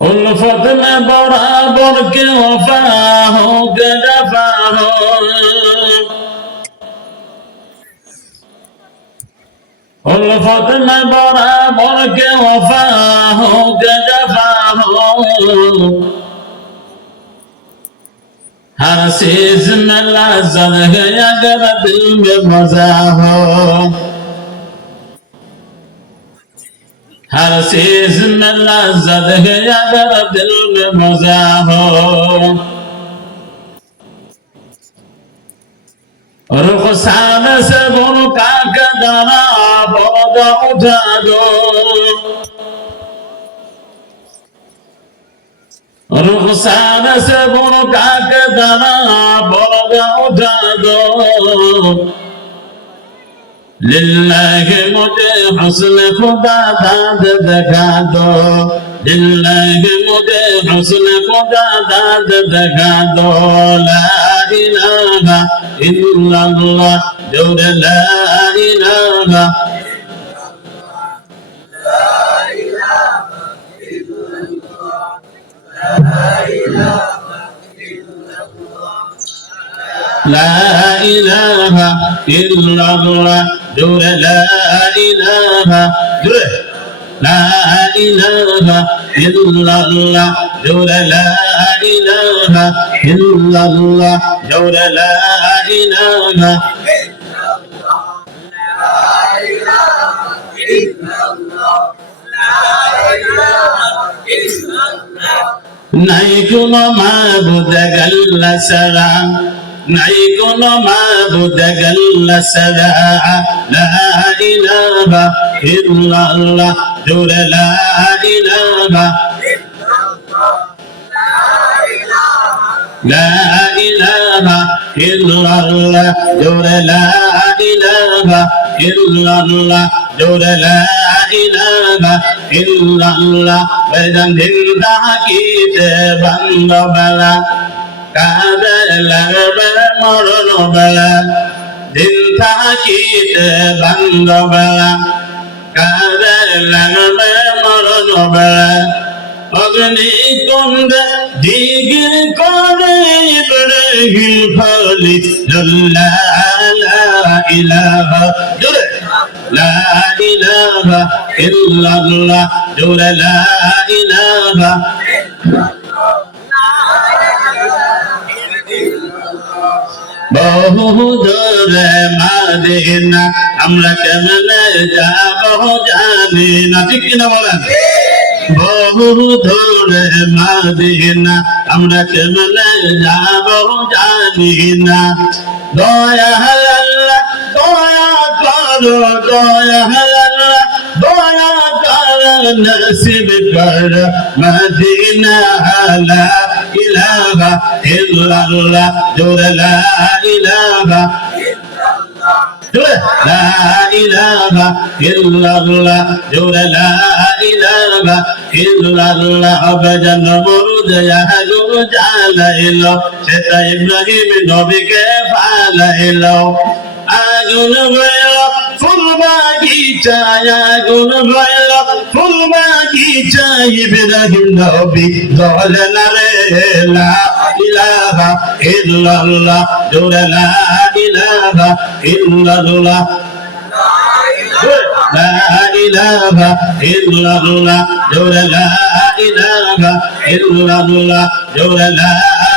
उल्फत में बराबर के वफा हो के दफा हो उल्फत में बराबर के वफा हो के दफा हो हर चीज में लज्जत है अगर दिल में मजा हो हर चीज में लज्जत है अगर दिल में मजा हो रुखसान से बुरका के दाना पौधा उठा दो रुखसान से बुरका के दाना पौधा उठा दो لله مجھے حسن خدا داد دکھا دو لله مجھے حسن خدا داد دکھا لا إله إلا اللہ جور لا الله لا إله إلا الله. دور لا إله دور لا إله إلا الله دور لا إله إلا الله دور لا إله নাই কোনো মাবুদ গাল্লা সারা نعيق معبود جل سباعة لا إله إلا الله دول لا إله لا إله إلا الله دول لا إله إلا الله دول لا إله إلا الله بدن دين تحكيت بند بلا كان লাগবে মরণ বেলা, দিন থাকিতে বন্ধ বেলা। কাদে লাগবে মরণ বেলা অগ্নি কুণ্ড দিগে করে ইব্রাহিম খালি লা ইলাহা, জোরে। লা ইলাহা ইল্লাল্লাহ, জোরে। লা ইলাহা বহু দূরে মাদিনা, আমরা কেমনে যাব জানি না, ঠিক কিনা বলেন? বহু দূরে মাদিনা, আমরা কেমনে যাব জানি না। দয়া আল্লাহ দয়া করো দয়া আল্লাহ দয়া কর, নসিব কর, মদিনা লা ইলাহা ইল্লাল্লাহ জোর লা ইলাহা لا إله إلا الله جور لا إله إلا الله بجن مرود يهجر جعل إله সেটা ইব্রাহিম নবীকে ফালাইল আগুন হইল ফুল বাগিচায় আগুন হইল ফুল বাগিচায় ইব্রাহিম নবী জলে না রে লা ইলাহা ইল্লাল্লাহ জোরে লা ইলাহা ইল্লাল্লাহ لا إله إلا الله جور لا إله إلا الله جور لا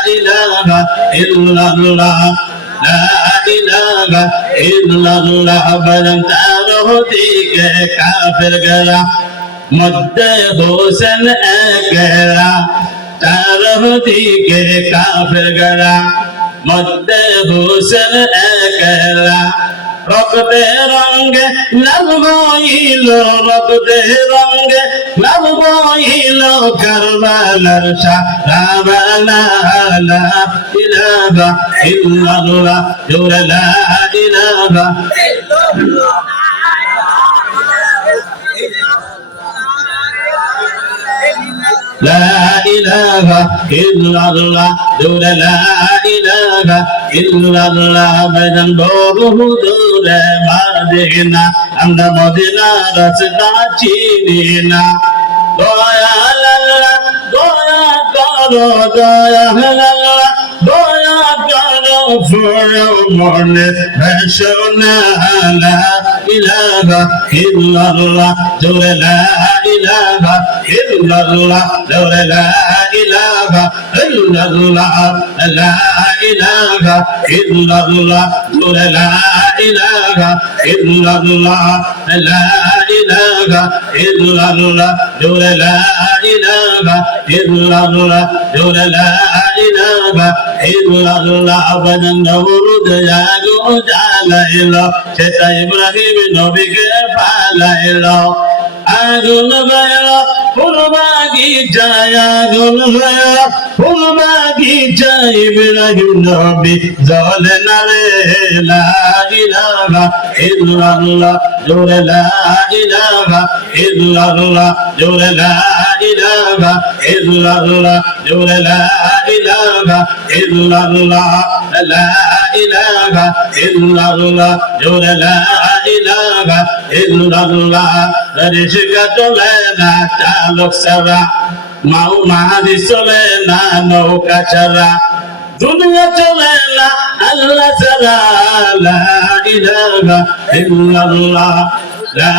إله إلا الله لا ইলাহা ইল্লাল্লাহ, বরং তার হতে কাফের গরা মদ্দে হোসেন একরা তার হতে কাফের গরা মদ্দে হোসেন একরা রক্তে রঙ্গে লাল বইল রক্তে রঙ্গে লাল বইল কারবালার শাহবালা লা ইলাহা ইল্লাল্লাহ জোরে লা ইলাহা لا إله إلا الله دور لا إله ইল্লাল্লাহ বাইরান বহু দূরে মাদিনা আমরা মদিনা রাস্তা চিনি না দয়াল আল্লাহ দয়া করো দয়াল আল্লাহ দয়া করো ফুরো মনে ভেসনা ইলাহা ইল্লাল্লাহ জোরে লা ইলাহা ইল্লাল্লাহ জোরে লা ইলাহা ইল্লাল্লাহ লা ইলাহা ইল্লাল্লাহ জোরে লা ইলাহা ইল্লাল্লাহ লা ইলাহা ইল্লাল্লাহ জোরে লা ইলাহা ইল্লাল্লাহ জোরে লা ইলাহা ইল্লাল্লাহ আবাদান নমরুদ জাগো জ্বালাইল সেটা ইব্রাহিম নবীকে পালাইল। আগুন গায়ল ফুল বাগিচায় আগুন গায়ল ফুল বাগিচায় ইব্রাহিম নবী জলে না রে লা ইলাহা ইল্লাল্লাহ, জোরে লা ইলাহা ইল্লাল্লাহ, জোরে লা ইলাহা ইল্লাল্লাহ, জোরে লা ইলাহা ইল্লাল্লাহ রিশকা চলে না, চালক সারা মাও মাহাদি চলে না, নৌকা ছাড়া, দুনিয়া চলে না, আল্লাহ ছাড়া, লা ইলাহা ইল্লাল্লাহ, লা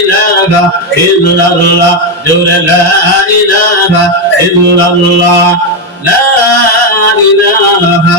ইলাহা ইল্লাল্লাহ, জোরে লা ইলাহা ইল্লাল্লাহ, লা ইলাহা